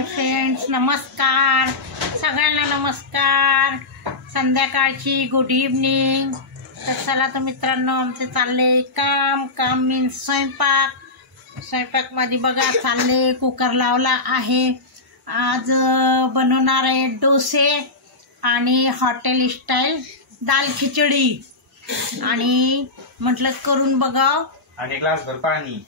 Hi friends, नमस्कार सगळ्यांना, नमस्कार संध्याकाळची गुड इव्हनिंग। तर चला तर मित्रांनो, आमचे चालले काम मीन्स स्वयंपाक मध्ये बघा चालले, कुकर लावला आहे। आज बनवणार आहे डोसे आणि हॉटेल स्टाईल दाल खिचडी, आणि म्हटलं करून बघाव आणि ग्लासभर पाणी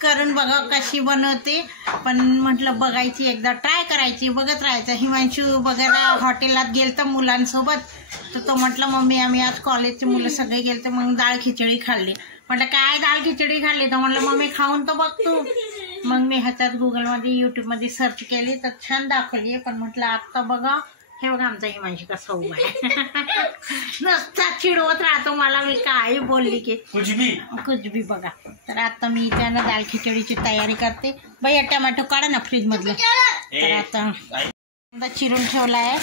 करून बघाव कशी बनवते। पण म्हटलं बघायची, एकदा ट्राय करायची, बघत राहायचं। हिमांशू बघायला हॉटेलात गेलता मुलांसोबत, तर तो म्हटलं मम्मी आम्ही आज कॉलेजचे मुलं सगळे गेलते, मग डाळ खिचडी खाल्ली। म्हटलं काय डाळ खिचडी खाल्ली? तर म्हटलं मम्मी खाऊन तर बघ तू। मग मी ह्याच्यात गुगलमध्ये यूट्यूबमध्ये सर्च केली तर छान दाखवली, पण म्हटलं आत्ता बघा। हे बघा आमचा हिमांशू कसा उभा आहे नुसता चिडवत राहतो मला, मी काही बोलली की कुछ भी बघा। तर आता मी त्यानं दाल खिचडीची तयारी करते। बाई टोमॅटो काढा ना फ्रीज मधलं। तर आता चिरून ठेवला आहे,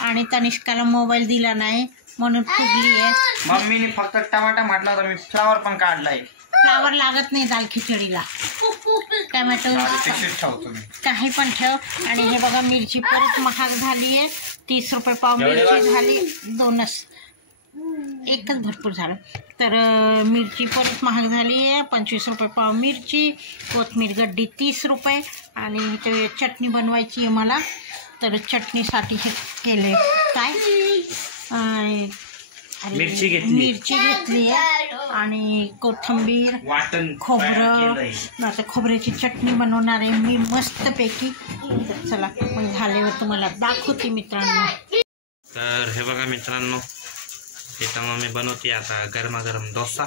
आणि तनिष्काला मोबाईल दिला नाही म्हणून फुगली आहे। मम्मीने फक्त टमाटा म्हटला होता, मी फ्लावर पण काढलाय। फ्लावर लागत नाही दाल खिचडीला, टोमॅटो काही पण ठेव। आणि हे बघा मिरची परत महाग झाली आहे, 30 रुपये पाव मिरची झाली, एकच भरपूर झालं। तर मिरची परत महाग झाली आहे, 25 रुपये पाव मिरची, कोथिंबीर गड्डी 30 रुपये। आणि ते चटणी बनवायची आहे मला, तर चटणीसाठी हे केले काय मिरची घेतली आहे, आणि कोथिंबीर, खोबरं, आता खोबऱ्याची चटणी बनवणार आहे मी मस्तपैकी। तर चला मग झाल्यावर तुम्हाला दाखवते मित्रांनो। तर हे बघा मित्रांनो, इथं मम्मी बनवते आता गरमागरम डोसा।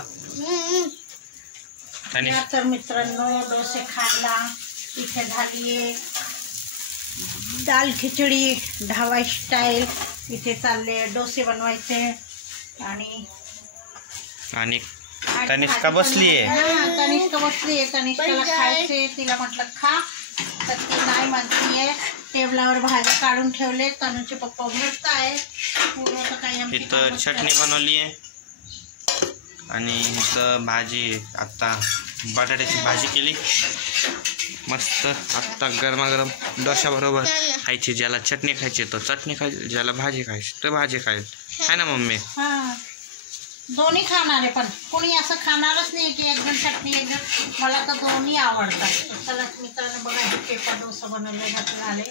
तर मित्रांनो डोसे खायला इथे झाली आहे दाल खिचडी ढाबा स्टाईल। इथे चालले डोसे बनवायचे, आणि तनिष्का बसली आहे। तनिष्काला खायचे, तिला म्हटलं खा, तर ती नाही म्हणतीये। टेबलावर भाज्या काढून ठेवले, तनुचे पप्पा भरत आहे। इथं चटणी बनवली आहे, आणि इथं भाजी, आता बटाट्याची भाजी केली मस्त। आत्ता गरमागरम डोसा बरोबर खायची, ज्याला चटणी खायची तो चटणी खायची, ज्याला भाजी खायची तर भाजी खायची, आहे ना मम्मी? हां, दोन्ही खाणार आहे, पण कोणी असं खाणारच नाही की एकदम चटणी एकदम, मला तर दोन्ही आवडतात। चला मित्रांनो बघा, हे पेपर डोसा बनवलेला झाले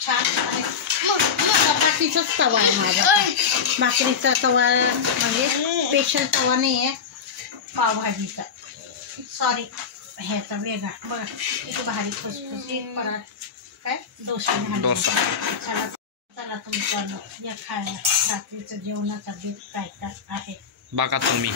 छान, आणि चपातीचाच तवा आहे माझा, भाकरीचा तवा म्हणजे स्पेशल तवा नाही आहे पावभाजीचा, सॉरी ह्याचा वेगळा। बघा किती भारी खुसखुशीत पराठ काय डोसा। चला चला तुमचं या खायला, रात्रीचं जेवणाचा बेत काय काय आहे बघा तुम्ही।